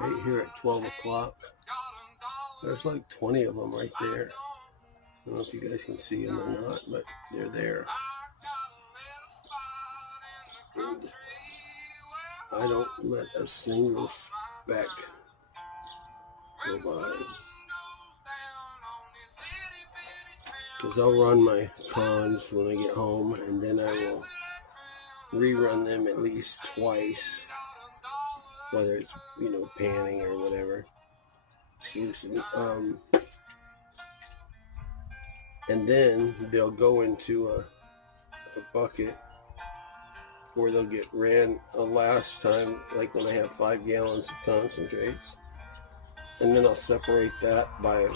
right here at 12 o'clock. There's like 20 of them right there. I don't know if you guys can see them or not, but they're there. And I don't let a single speck go by, because I'll run my cons when I get home, and then I will rerun them at least twice, whether it's, panning or whatever, sluicing. And then they'll go into a bucket where they'll get ran a last time, like when I have 5 gallons of concentrates. And then I'll separate that by